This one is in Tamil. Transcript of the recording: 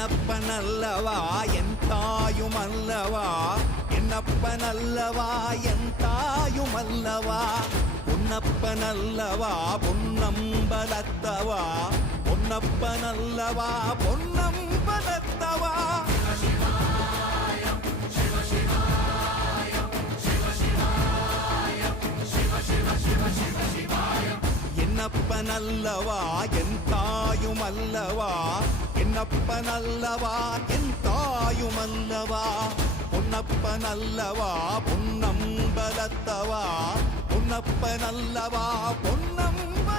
என்னப்பனல்லவா என் தாயுமல்லவா, என்னப்பனல்லவா என் தாயுமல்லவா, பொன்னப்பனல்லவா பொன்னம்பலத்தவா, பொன்னப்பனல்லவா பொன்னம்பலத்தவா. என்னப்பனல்லவா என் தாயுமல்லவா, என்னப்பனல்லவா என் தாயுமல்லவா, பொன்னப்பனல்லவா பொன்னம்பலத்தவா, பொன்னப்பனல்லவா பொன்னம்ப